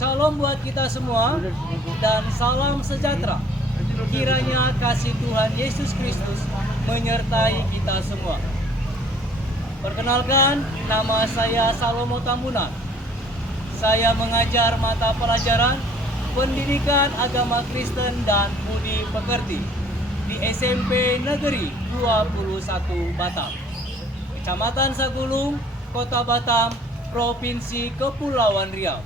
Shalom buat kita semua dan salam sejahtera. Kiranya kasih Tuhan Yesus Kristus menyertai kita semua. Perkenalkan, nama saya Salomo Tambunan. Saya mengajar mata pelajaran Pendidikan Agama Kristen dan Budi Pekerti di SMP Negeri 21 Batam, Kecamatan Sagulung, Kota Batam, Provinsi Kepulauan Riau.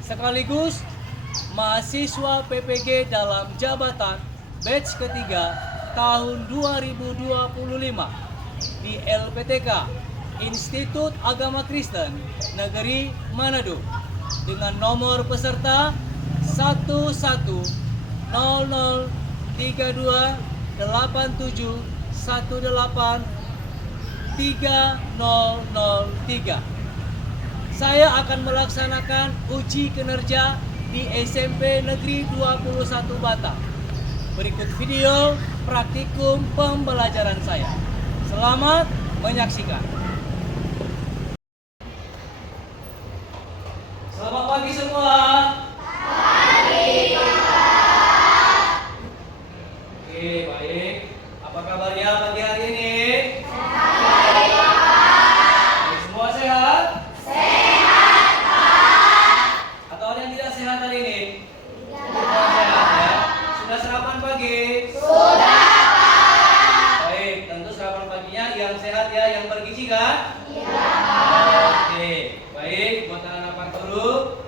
Sekaligus mahasiswa PPG dalam jabatan batch ketiga tahun 2025 di LPTK Institut Agama Kristen Negeri Manado dengan nomor peserta 110037183003. Saya akan melaksanakan uji kinerja di SMP Negeri 21 Batam. Berikut video praktikum pembelajaran saya. Selamat menyaksikan. Selamat pagi semua. Pagi, Pak. Oke, baik. Apa kabarnya pagi hari ini? Baik, Pak. Semua sehat? Sehat, Pak. Atau ada yang tidak sehat hari ini? Tidak. Sehat ya? Sudah sarapan pagi? Sudah, Pak. Baik, tentu sarapan paginya yang sehat ya, yang bergizi kan? Iya, Pak. Oke, baik. Buat anak-anak Pak Guru,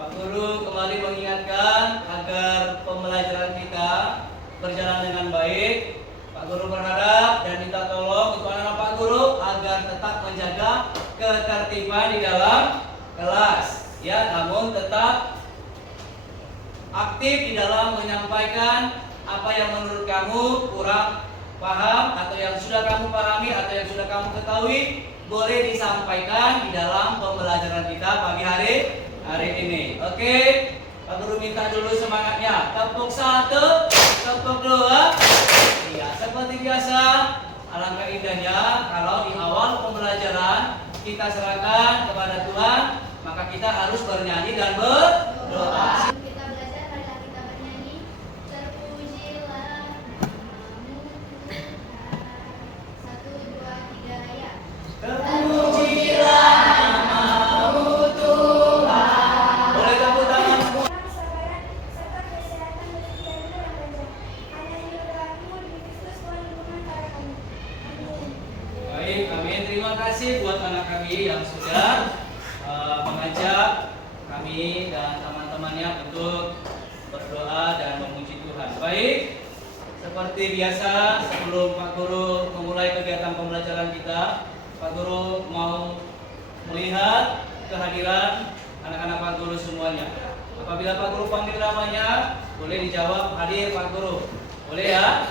Pak Guru kembali mengingatkan agar pembelajaran kita berjalan dengan baik. Pak Guru berharap dan minta tolong untuk anak-anak Pak Guru agar tetap menjaga ketertiban di dalam kelas, ya, namun tetap aktif di dalam menyampaikan apa yang menurut kamu kurang paham atau yang sudah kamu pahami atau yang sudah kamu ketahui, boleh disampaikan di dalam pembelajaran kita pagi hari ini. Oke, Pak Guru minta dulu semangatnya. Tepuk satu, tepuk dua. Iya, seperti biasa. Alangkah indahnya kalau di awal pembelajaran kita serahkan kepada Tuhan, maka kita harus bernyanyi dan berdoa. Kita belajar, marilah kita bernyanyi. Terpujilah namamu Tuhan. 1, 2, 3 ya. Terpujilah namamu Tuhan. Boleh tepuk tangan semua. Kesabaran serta kesehatan rezeki yang murah saja. Hanya ini doaku di Kristus Tuhan lingkungan para kami. Amin. Baik, amin. Terima kasih buat anak kami yang sudah mengajak kami dan teman-temannya untuk berdoa dan memuji Tuhan. Baik, seperti biasa sebelum Pak Guru memulai kegiatan pembelajaran kita, Pak Guru mau melihat kehadiran anak-anak Pak Guru semuanya. Apabila Pak Guru panggil namanya, boleh dijawab hadir Pak Guru. Boleh ya?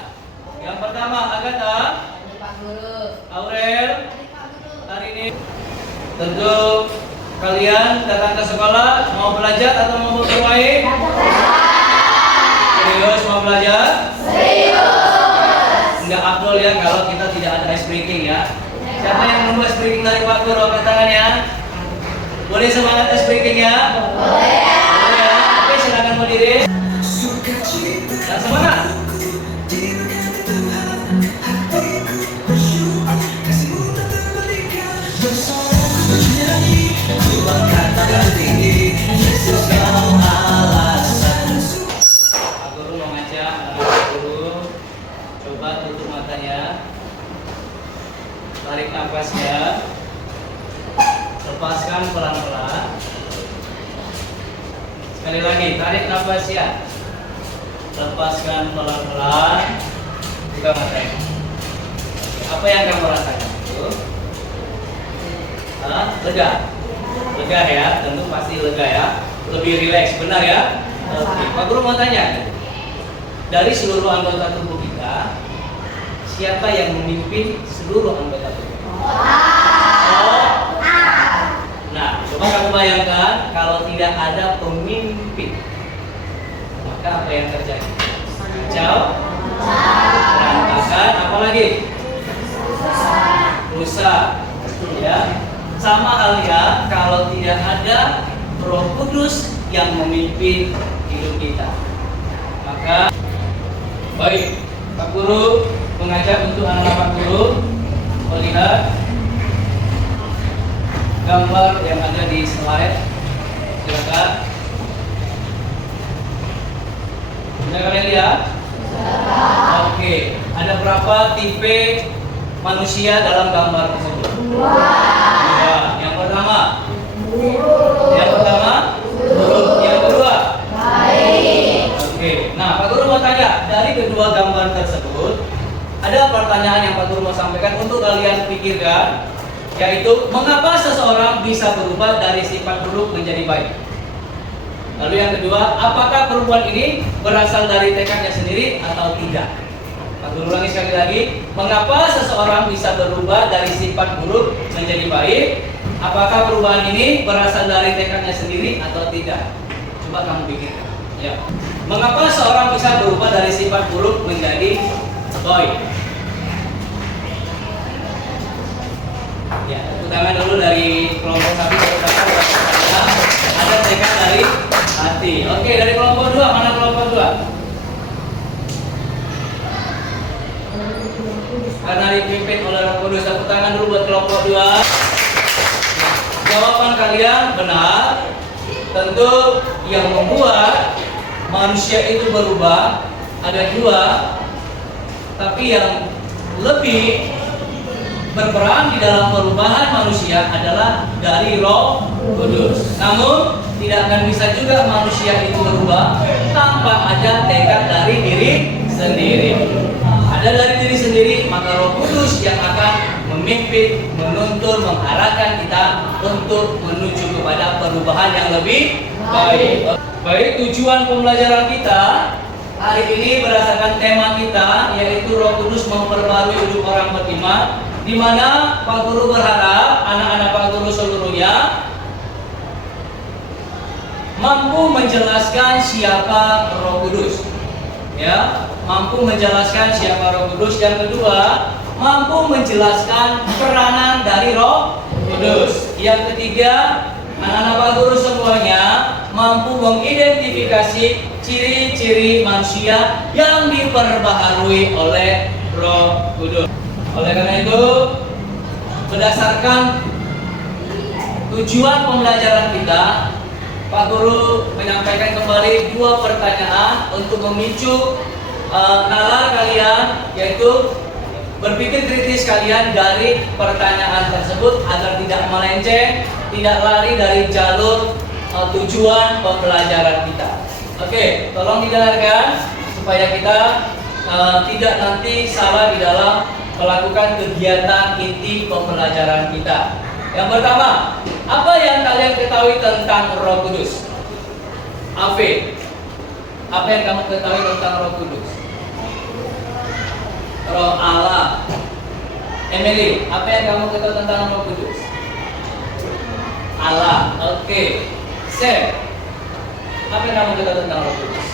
Yang pertama, Agatha. Pak Guru. Aurel. Adik Pak Guru. Hari ini tentu kalian datang ke sekolah mau belajar atau mau bermain? Serius mau belajar? Serius. Enggak afdol ya kalau kita tidak ada ice breaking ya. Siapa yang menunggu ice breaking dari Pak Guru? Angkat tangannya. Boleh semangat ice breaking ya? Boleh ya. Boleh ya. Oke, silakan berdiri. Dan semangat. Pak Guru mau ngajak anak guru coba tutup matanya, tarik nafasnya, lepaskan pelan-pelan. Sekali lagi, tarik nafasnya, lepaskan pelan-pelan, buka matanya. Apa yang kamu rasakan? Lega, lega ya, tentu pasti lega ya, lebih rileks, benar ya? Oke, Pak Guru mau tanya, dari seluruh anggota tubuh kita, siapa yang memimpin seluruh anggota tubuh? Nah, coba kamu bayangkan kalau tidak ada pemimpin, maka apa yang terjadi? Kacau, berantakan, apalagi? Rusak, ya. Sama halnya kalau tidak ada Roh Kudus yang memimpin hidup kita. Maka baik, Pak Guru mengajak untuk anak-anak Pak Guru melihat gambar yang ada di slide. Silakan. Sudah kalian lihat? Oke, ada berapa tipe manusia dalam gambar tersebut? Dua. Yang pertama? Yang pertama? Yang kedua? Baik. Oke, nah Pak Guru mau tanya, dari kedua gambar tersebut ada pertanyaan yang Pak Guru mau sampaikan untuk kalian pikirkan, yaitu mengapa seseorang bisa berubah dari sifat buruk menjadi baik? Lalu yang kedua, apakah perubahan ini berasal dari tekadnya sendiri atau tidak? Pak Guru ulangi sekali lagi, mengapa seseorang bisa berubah dari sifat buruk menjadi baik? Apakah perubahan ini berasal dari tekadnya sendiri atau tidak? Coba kamu pikirkan. Ya. Mengapa seorang bisa berubah dari sifat buruk menjadi baik? Ya, tepuk tangan dulu dari kelompok 1 ada tekad dari hati. Oke, dari kelompok 2, mana kelompok 2? Karena dipimpin oleh Roh Kudus, tepuk tangan dulu buat kelompok 2. Jawaban kalian benar. Tentu yang membuat manusia itu berubah ada dua, tapi yang lebih berperan di dalam perubahan manusia adalah dari Roh Kudus. Namun tidak akan bisa juga manusia itu berubah tanpa ada tekad dari diri sendiri. Ada dari diri sendiri, maka Roh Kudus yang akan memimpin, menuntun, mengarahkan kita untuk menuju kepada perubahan yang lebih baik. Baik, tujuan pembelajaran kita hari ini berdasarkan tema kita, yaitu Roh Kudus memperbarui hidup orang beriman, di mana Pak Guru berharap anak-anak Pak Guru seluruhnya mampu menjelaskan siapa Roh Kudus. Ya, mampu menjelaskan siapa Roh Kudus. Yang kedua, mampu menjelaskan peranan dari Roh Kudus. Yang ketiga, anak-anak Pak Guru semuanya mampu mengidentifikasi ciri-ciri manusia yang diperbaharui oleh Roh Kudus. Oleh karena itu, berdasarkan tujuan pembelajaran kita, Pak Guru menyampaikan kembali dua pertanyaan untuk memicu nalar kalian, yaitu berpikir kritis kalian dari pertanyaan tersebut agar tidak melenceng, tidak lari dari jalur tujuan pembelajaran kita. Oke, tolong didengarkan supaya kita tidak nanti salah di dalam melakukan kegiatan inti pembelajaran kita. Yang pertama, apa yang kalian ketahui tentang Roh Kudus? Afif, apa yang kamu ketahui tentang Roh Kudus? Roh Allah. Emily, apa yang kamu ketahui tentang Roh Kudus? Allah. Oke. Sam, apa yang kamu ketahui tentang Roh Kudus?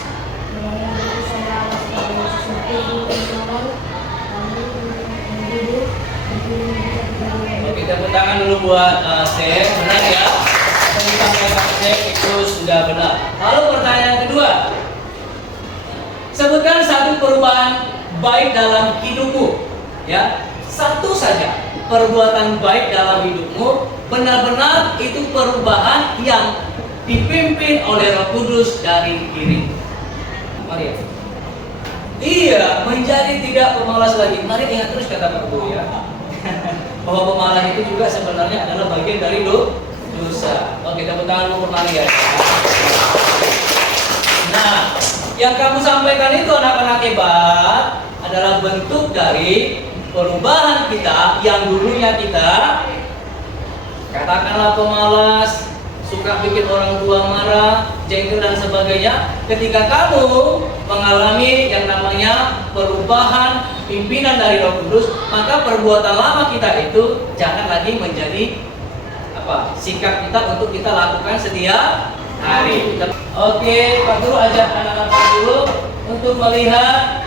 Oke, tepuk tangan dulu buat Sam. Benar ya? Apa yang disampaikan Sam itu sudah benar. Lalu pertanyaan kedua, sebutkan satu perubahan baik dalam hidupmu. Ya, satu saja perbuatan baik dalam hidupmu, benar-benar itu perubahan yang dipimpin oleh Roh Kudus dari diri. Mari ya. Iya, menjadi tidak pemalas lagi. Mari ingat terus kata Pak Guru ya, bahwa pemalas itu juga sebenarnya adalah bagian dari dosa. Oke, tepuk tangan untuk Mari ya. Nah, yang kamu sampaikan itu anak-anak hebat adalah bentuk dari perubahan kita yang dulunya kita katakanlah pemalas, suka bikin orang tua marah, jengkel dan sebagainya. Ketika kamu mengalami yang namanya perubahan pimpinan dari Roh Kudus, maka perbuatan lama kita itu jangan lagi menjadi sikap kita untuk kita lakukan setiap hari. Oke, Pak Guru ajak anak-anak Pak Guru untuk melihat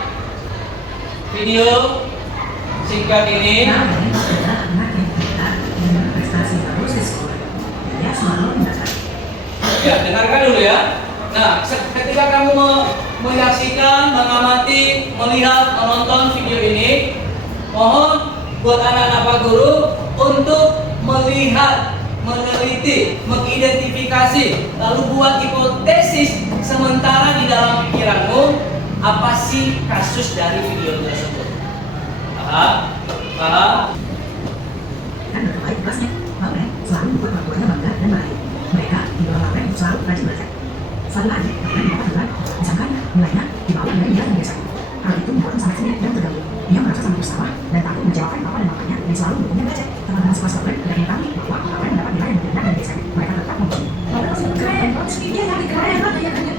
video singkat ini. Prestasi bagus di sekolah. Dia selalu mendapat Ya, dengarkan dulu ya. Nah, ketika kamu menyaksikan, mengamati, melihat, menonton video ini, mohon buat anak-anak Pak Guru untuk melihat, meneliti, mengidentifikasi, lalu buat hipotesis sementara di dalam pikiranmu apa sih kasus dari video tersebut. Paham? Paham? Dan berbaik kelasnya, Lauren selalu membuat orang tuanya bangga dan bahagia. Mereka didorong Lauren untuk selalu rajin belajar. Suatu hari, Lauren mendapat gelar, misalkan nilainya di bawah nilai dia yang biasanya. Hal itu membuatnya sangat sendiri dan terganggu. Dia merasa sangat bersalah dan takut menjawabkan papa dan mamanya yang selalu mendukungnya belajar. Teman-teman sekelas Lauren tidak mengetahui bahwa Lauren mendapat nilai yang lebih rendah dari biasanya. Mereka tetap memuji. Lauren masih keren, dia yang lebih keren,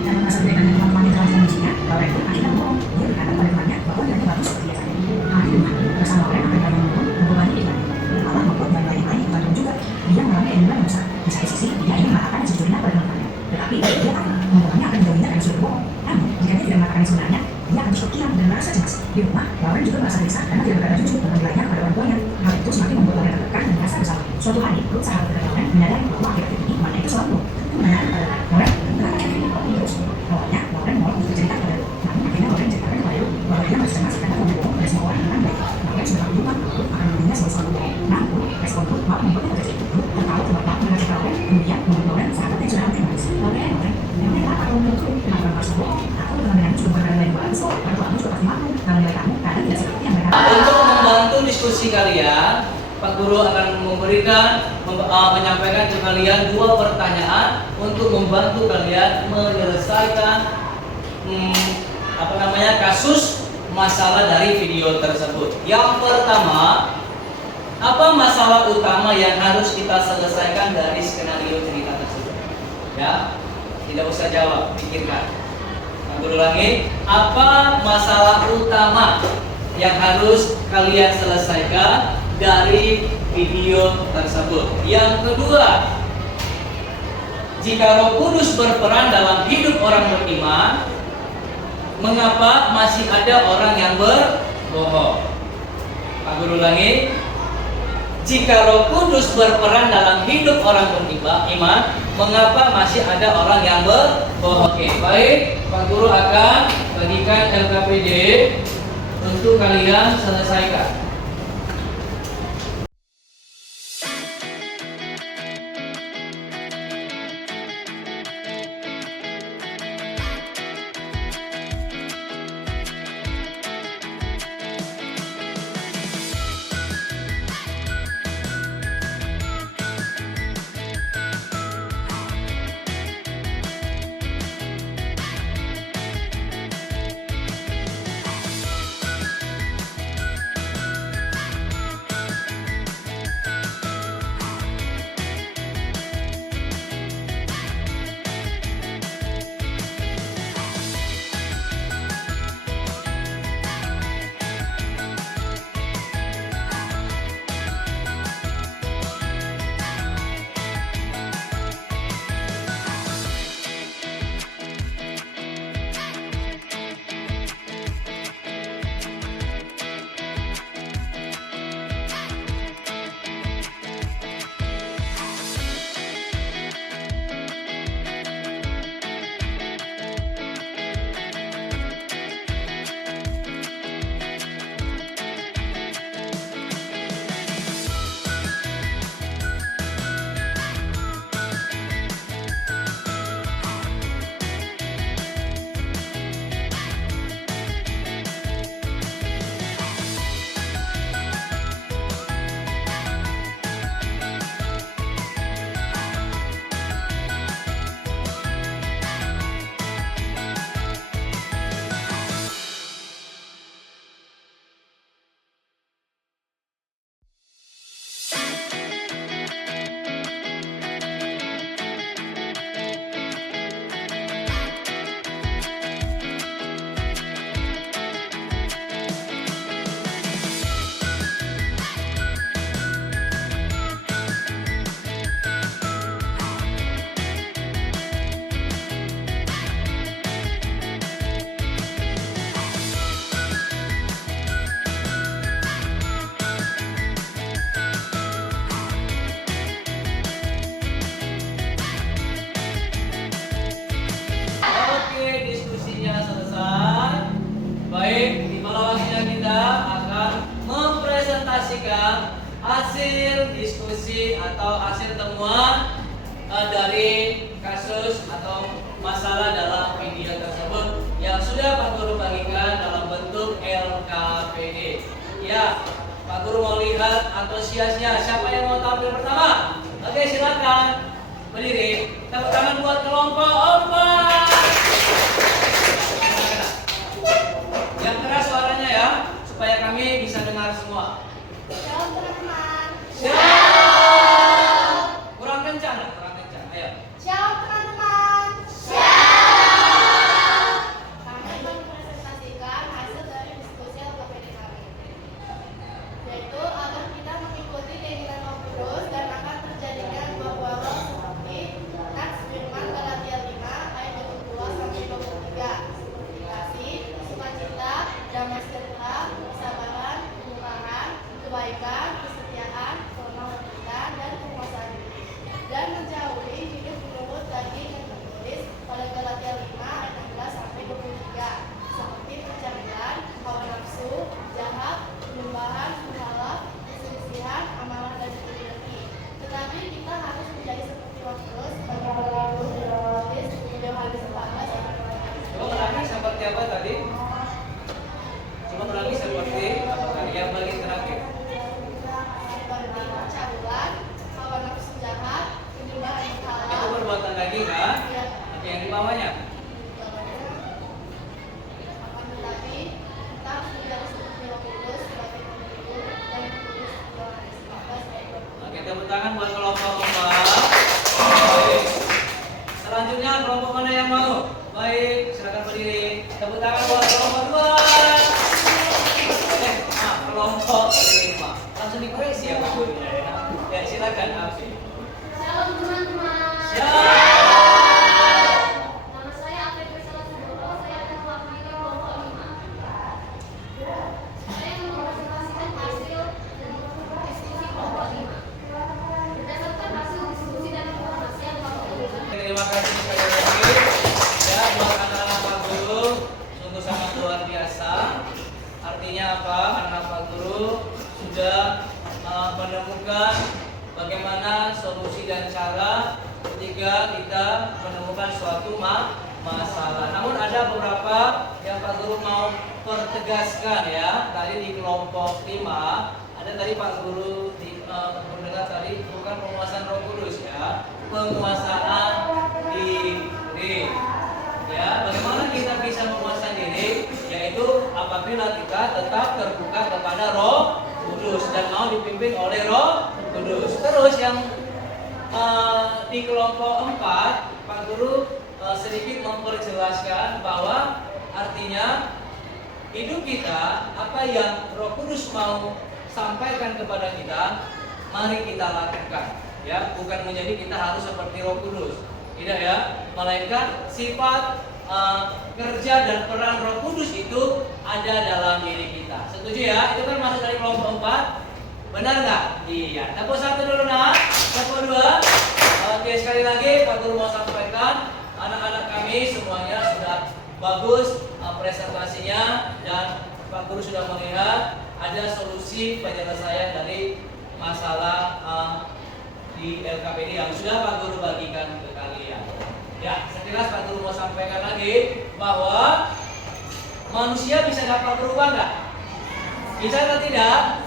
dan merasa beda dengan teman-temannya terlalu memujinya. Lauren pun akhirnya bohong. Dia berkata pada temannya bahwa nilainya bagus seperti biasanya. Hari kedua, perasaan Lauren akan banyak menurun, membebani pikirannya. Allah membuat nilai yang lain tergantung juga. Dia mengalami keinginan yang besar. Di satu sisi, dia ingin mengatakan yang sejujurnya pada teman-temannya. Tetapi dia tahu omongannya akan menjauhinya karena sudah bohong. Namun, jika dia tidak mengatakan yang sebenarnya, dia akan terus terkiram dan merasa cemas. Di rumah, Lauren juga merasa gelisah karena tidak berkata jujur tentang nilainya kepada orang tuanya. Hal itu semakin membuat Lauren tertekan dan merasa bersalah. Suatu hari, Ruth sahabat dekat Lauren menyadari bahwa akhir-akhir ini temannya itu selalu menanyakan kepada Lauren tentang akhir-akhir ini terus. Awalnya, Lauren menolak untuk cerita kepada Ruth. Namun, akhirnya Lauren ceritakan kepada Ruth bahwa dia masih cemas karena telah berbohong pada semua orang dengan baik. Lauren sudah tahu lupa bahwa Ruth akan menurunnya sebagai seorang bohong. Namun, respon Ruth malah membuatnya terkejut. Ruth tertawa terbapak mendengar cerita Lauren, kemudian membuat Lauren sahabatnya yang sudah hampir menangis. Lauren, memangnya kenapa kamu menurut Ruth? Kenapa kamu harus berbohong? Aku telah denganmu juga bukan nilai bagus kok. Orang tuamu juga pasti maklum kalau nilai kamu kadang tidak seperti yang mereka. Untuk membantu diskusi kalian, Pak Guru akan menyampaikan ke kalian 2 pertanyaan untuk membantu kalian menyelesaikan kasus masalah dari video tersebut. Yang pertama, apa masalah utama yang harus kita selesaikan dari skenario cerita tersebut? Ya, tidak usah jawab, pikirkan. Aku ulangi, apa masalah utama yang harus kalian selesaikan dari video tersebut? Yang kedua, jika Roh Kudus berperan dalam hidup orang beriman, mengapa masih ada orang yang berbohong? Aku ulangi, jika Roh Kudus berperan dalam hidup orang beriman, mengapa masih ada orang yang berbohong? Oke, baik, Pak Guru akan bagikan LKPD untuk kalian selesaikan. kita akan mempresentasikan hasil diskusi atau hasil temuan dari kasus atau masalah dalam video tersebut yang sudah Pak Guru bagikan dalam bentuk LKPD. Ya, Pak Guru mau lihat antusiasnya. Siapa yang mau tampil pertama? Oke, silakan berdiri. Tepuk tangan buat kelompok 4. Yang keras suaranya ya, supaya kami bisa dengar semua. Shalom teman-teman. Siap. Kurang kencang lah, kurang kencang. Ayo. Shalom teman-teman. Kami mempresentasikan hasil dari diskusi LKPD kami, yaitu agar kita mengikuti keinginan Roh Kudus dan akan terjadinya buah-buah roh seperti Nats Firman Galatia 5 ayat 22 sampai 23, seperti kasih, sukacita, damai sejahtera, kesabaran, kemurahan, kebaikan, kesetiaan, kelemah dan penguasaan diri, dan menjauhi hidup menurut daging yang tertulis pada Galatia 5 ayat 16 sampai 23, seperti pencarian, hawa nafsu, jahat, penyembahan, berhala, perselisihan, amalan dan dengki. Tetapi kita harus menjadi seperti Roh Kudus bagi berlaku dan tertulis di Yohanes 14 ayat 15. Coba ulangi seperti apa tadi? Coba ulangi seperti apa tadi yang bagian terakhir? Seperti percabulan, hawa nafsu jahat, penyembahan berhala. Itu perbuatan daging kan? Ya, Oke, yang di bawahnya. akan tetapi kita harus menjadi seperti Roh Kudus sebagai penghibur dan tertulis di Yohanes 14 ayat 20. Oke, tepuk tangan buat kelompok 4. Baik. Selanjutnya kelompok mana yang mau? Baik, silakan berdiri. Tepuk tangan buat kelompok 2. Kelompok 5. Langsung dikoreksi ya Pak Guru ya. Ya, silakan Afi. Shalom teman-teman. Siap. Nama saya Afri Priscilla Suboro, saya akan mewakili kelompok 5. Saya akan mempresentasikan hasil diskusi kelompok 5. Berdasarkan hasil diskusi dan informasi yang kami temukan. Terima kasih sekali lagi ya buat anak-anak Pak Guru, sungguh sangat luar biasa. Artinya apa? Anak Pak Guru sudah menemukan bagaimana solusi dan cara ketika kita menemukan suatu masalah. Namun ada beberapa yang Pak Guru mau pertegaskan ya. Tadi di kelompok 5 ada tadi Pak Guru mendengar tadi bukan penguasaan Roh Kudus ya, penguasaan diri. Ya, bagaimana kita bisa menguasai diri? Yaitu apabila kita tetap terbuka kepada Roh Kudus dan mau dipimpin oleh Roh Kudus. Terus yang di kelompok 4, Pak Guru sedikit memperjelaskan bahwa artinya hidup kita, apa yang Roh Kudus mau sampaikan kepada kita, mari kita lakukan. Ya, bukan menjadi kita harus seperti Roh Kudus. Tidak ya, melainkan sifat kerja dan peran Roh Kudus itu ada dalam diri kita. Setuju ya? Itu kan masuk dari kelompok 4. Benar nggak? Iya. Tepuk 1 dulu nak. Tepuk 2. Oke, sekali lagi Pak Guru mau sampaikan, anak-anak kami semuanya sudah bagus presentasinya dan Pak Guru sudah melihat ada solusi penyelesaian dari masalah di LKPD yang sudah Pak Guru bagikan ke kalian. Ya, sekilas Pak Guru mau sampaikan lagi bahwa manusia bisa dapat berubah nggak? Bisa atau tidak?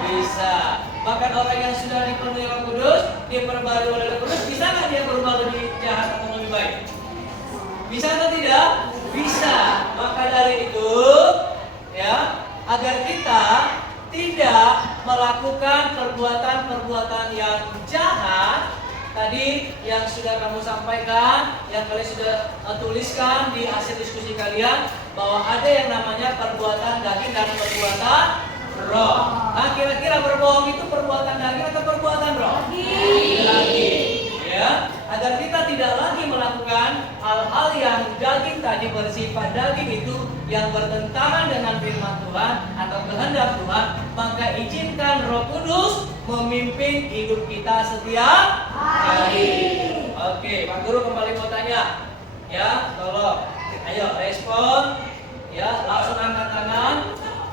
Bisa. Bahkan orang yang sudah dipenuhi Roh Kudus, diperbarui oleh Roh Kudus, bisa nggak dia berubah lebih jahat atau lebih baik? Bisa atau tidak? Bisa. Maka dari itu, ya, agar kita tidak melakukan perbuatan-perbuatan yang jahat tadi yang sudah kamu sampaikan, yang kalian sudah tuliskan di hasil diskusi kalian, bahwa ada yang namanya perbuatan daging dan perbuatan roh. Nah, kira-kira berbohong itu perbuatan daging atau perbuatan roh? Daging. Ya, agar kita tidak lagi melakukan hal-hal yang daging tadi, bersifat daging itu yang bertentangan dengan firman Tuhan atau kehendak Tuhan, maka izinkan Roh Kudus memimpin hidup kita setiap hari. Oke, Pak Guru kembali mau tanya. Ya, tolong. Ayo respon. Ya, langsung angkat tangan.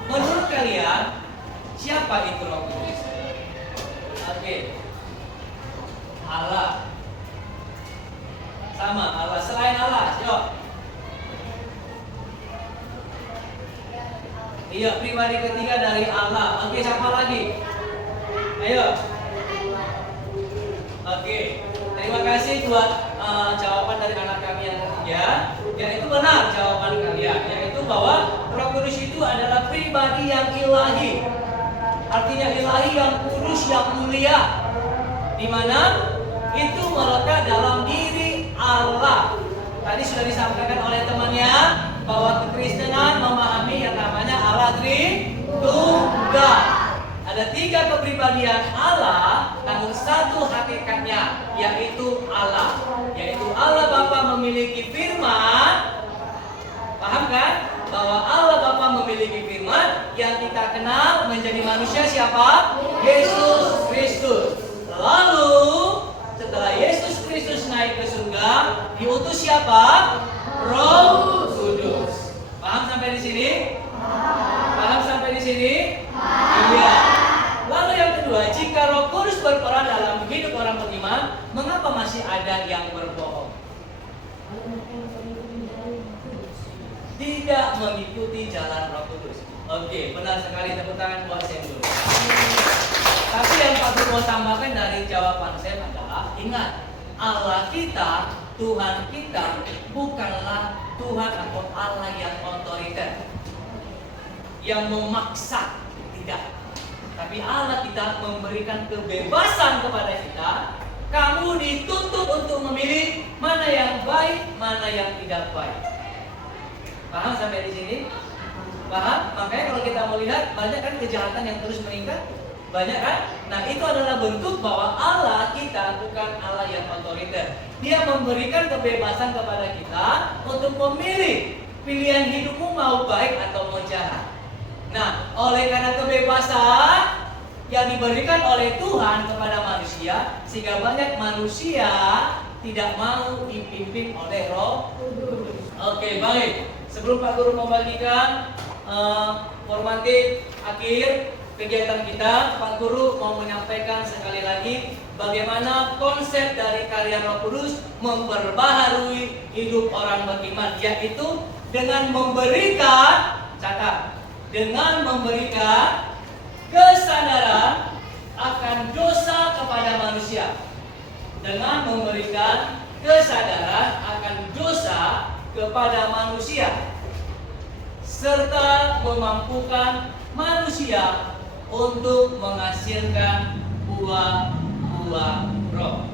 Menurut kalian, siapa itu Roh Kudus? Oke. Allah. Sama Allah. Selain Allah, yuk. Iya, pribadi ketiga dari Allah. Oke, siapa lagi? Ayo. Oke. Terima kasih buat jawaban dari anak kami yang ketiga. Yaitu benar jawaban kalian. Yaitu bahwa Roh Kudus itu adalah pribadi yang ilahi. Artinya ilahi yang kudus, yang mulia. Di mana itu melekat dalam diri Allah. Tadi sudah disampaikan oleh temannya bahwa kekristenan memahami yang namanya Allah Tritunggal. Ada 3 kepribadian Allah, namun 1 hakikatnya, yaitu Allah. Yaitu Allah Bapa memiliki firman. Paham kan? Bahwa Allah Bapa memiliki firman yang kita kenal menjadi manusia siapa? Yesus Kristus. Lalu setelah Yesus Kristus naik ke surga, diutus siapa? Roh Kudus. Paham sampai di sini? Paham sampai di sini? Iya. Lalu yang kedua, jika Roh Kudus berperan dalam hidup orang beriman, mengapa masih ada yang berbohong? Tidak mengikuti jalan Roh Kudus. Oke, benar sekali, tepuk tangan buat saya dulu. Tapi yang patut mau tambahkan dari jawaban saya adalah, ingat, Allah kita, Tuhan kita bukanlah Tuhan atau Allah yang otoriter, yang memaksa, tidak. Tapi Allah kita memberikan kebebasan kepada kita. Kamu dituntut untuk memilih mana yang baik, mana yang tidak baik. Paham sampai di sini? Paham? Makanya kalau kita melihat banyak kan kejahatan yang terus meningkat, banyak kan? Nah, itu adalah bentuk bahwa Allah kita bukan Allah yang otoriter. Dia memberikan kebebasan kepada kita untuk memilih pilihan hidupmu mau baik atau mau jahat. Nah, oleh karena kebebasan yang diberikan oleh Tuhan kepada manusia, sehingga banyak manusia tidak mau dipimpin oleh Roh Kudus. Oke, baik. Sebelum Pak Guru membagikan formatif akhir kegiatan kita, Pak Guru mau menyampaikan sekali lagi bagaimana konsep dari karya Roh Kudus memperbaharui hidup orang beriman, yaitu dengan memberikan, catat, dengan memberikan kesadaran akan dosa kepada manusia. Dengan memberikan kesadaran akan dosa kepada manusia, serta memampukan manusia untuk menghasilkan buah-buah roh.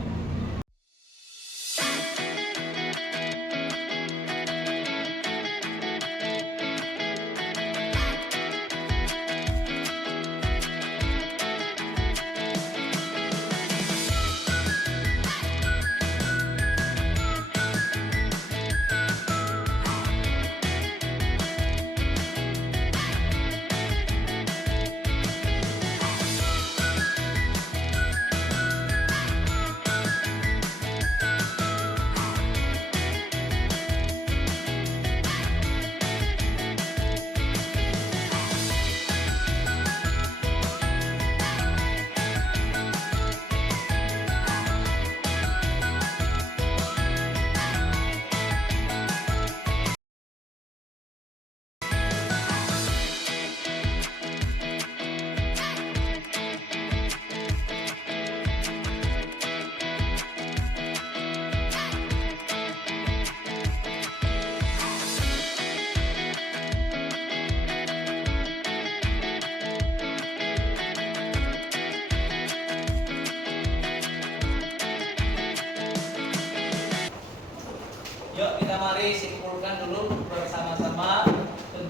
Yuk kita mari simpulkan dulu bersama-sama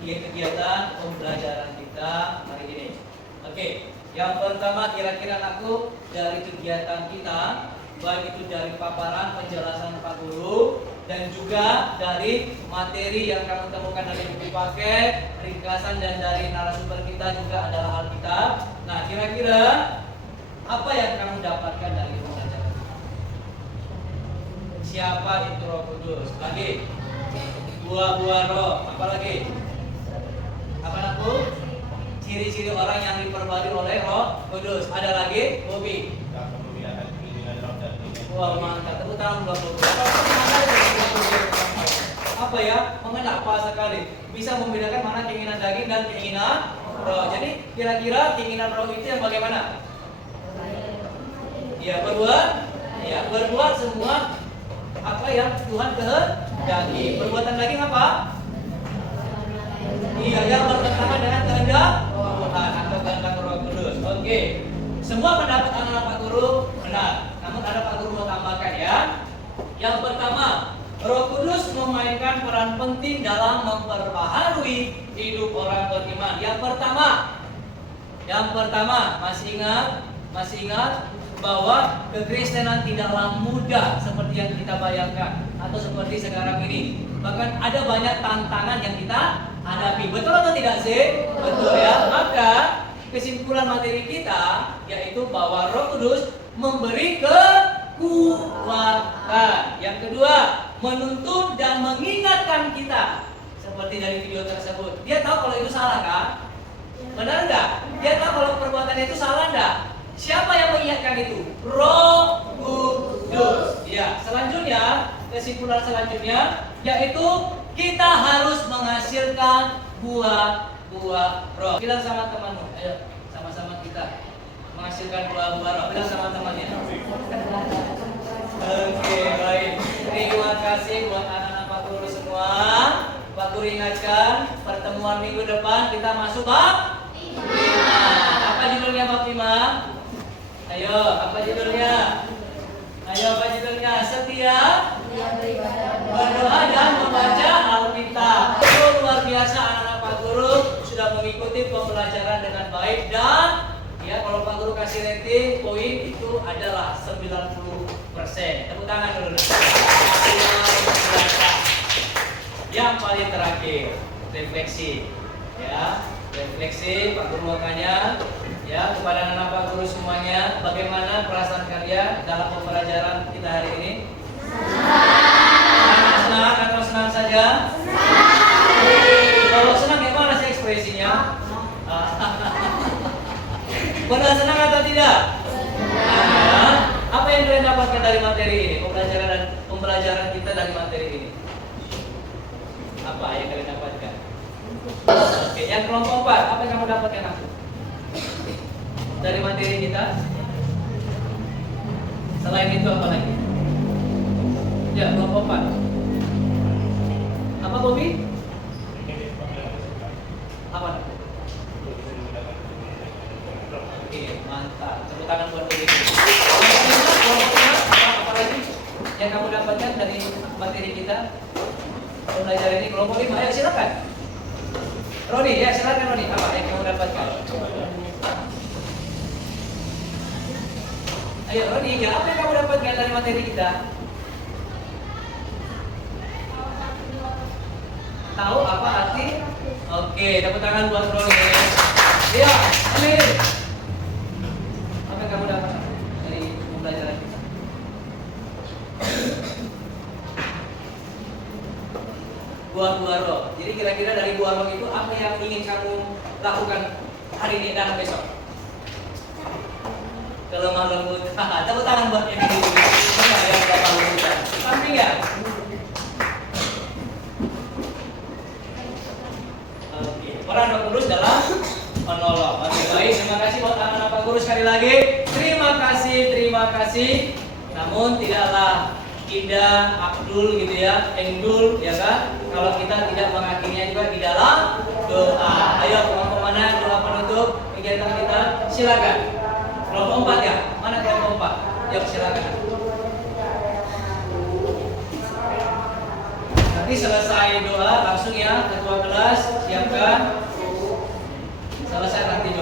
kegiatan pembelajaran kita hari ini. Oke, yang pertama kira-kira aku dari kegiatan kita, baik itu dari paparan penjelasan Pak Guru dan juga dari materi yang kamu temukan dari buku paket, ringkasan dan dari narasumber kita juga adalah Alkitab. Nah, kira-kira apa yang kamu dapatkan dari pembelajaran? Siapa itu Roh Kudus? Lagi buah-buah roh. Apa lagi? Apa aku? ciri-ciri orang yang diperbarui oleh Roh Kudus. Ada lagi, Bobi? Wah, mantap. Tepuk tangan buat Bobi. Apa ya? Mengapa sekali bisa membedakan mana keinginan daging dan keinginan roh. Jadi kira-kira keinginan roh itu yang bagaimana? Ya, berbuat semua apa yang Tuhan kehendaki. Perbuatan daging apa? Iya, yang bertentangan dengan kehendak Tuhan atau kehendak Roh Kudus. Oke. Semua pendapat anak-anak Pak Guru benar. Namun ada Pak Guru mau tambahkan ya. Yang pertama, Roh Kudus memainkan peran penting dalam memperbaharui hidup orang beriman. Yang pertama, masih ingat bahwa kekristenan tidaklah mudah seperti yang kita bayangkan atau seperti sekarang ini. Bahkan ada banyak tantangan yang kita hadapi. Betul atau tidak sih? Betul ya. Maka kesimpulan materi kita yaitu bahwa Roh Kudus memberi kekuatan. Yang kedua, menuntun dan mengingatkan kita. Seperti dari video tersebut. Dia tahu kalau itu salah kan? Benar enggak? Dia tahu kalau perbuatannya itu salah enggak? Siapa yang mengingatkan itu? Roh Kudus. Ya, selanjutnya, kesimpulan selanjutnya yaitu kita harus menghasilkan buah-buah roh. Bilang sama temanmu, ayo sama-sama kita menghasilkan buah-buah roh. Bilang sama temannya. Oke, baik. Terima kasih buat anak-anak Pak Guru semua. Pak Guru ingatkan, pertemuan minggu depan kita masuk bab 5. Apa judulnya bab 5? Ayo, apa judulnya? Setia berdoa dan membaca Alkitab. Itu luar biasa anak-anak Pak Guru sudah mengikuti pembelajaran dengan baik dan ya kalau Pak Guru kasih rating poin itu adalah 90%. Tepuk tangan dulu. Yang paling terakhir, refleksi. Ya, refleksi Pak Guru makanya ya kepada anak-anak Pak Guru semuanya, bagaimana perasaan kalian dalam pembelajaran kita hari ini? Senang atau senang saja? Kalau senang gimana sih ekspresinya? Benar senang atau tidak? Apa yang kalian dapatkan dari materi ini? Pembelajaran kita dari materi ini. Apa yang kalian dapatkan? Oke, yang kelompok 4, apa yang kamu dapatkan aku? Dari materi kita. Selain itu apa lagi? Ya, kelompok 4. Apa Bobi? Apa? Oke, mantap. Tepuk tangan buat Bobi. Apa lagi yang kamu dapatkan dari materi kita? Pembelajaran ini kelompok 5. Ayo silakan. Roni, ya silakan Roni. Apa yang kamu dapatkan? Ayo Roni, ya apa yang kamu dapatkan dari materi kita? Tahu apa arti? Oke, tepuk tangan buat Roni. Ya, amin. Apa yang kamu dapatkan dari pembelajaran kita? Buah-buah roh. Jadi kira-kira dari buah roh itu apa yang ingin kamu lakukan hari ini dan besok? Kelemah lembut. Tepuk tangan buat yang ini. Benar ya, lemah lembut. Pasti nggak? Oke. Peran Roh Kudus dalam menolong. Oke, baik. Terima kasih buat anak-anak Pak Guru sekali lagi. Terima kasih. Namun tidaklah indah, Abdul gitu ya, Endul ya kan? Kalau kita tidak mengakhirinya juga di dalam doa. Ayo kelompok mana doa penutup kegiatan kita? Silakan. Kelompok 4 ya? Mana kelompok 4? Yuk silakan. Nanti selesai doa langsung ya ketua kelas siapkan. Selesai nanti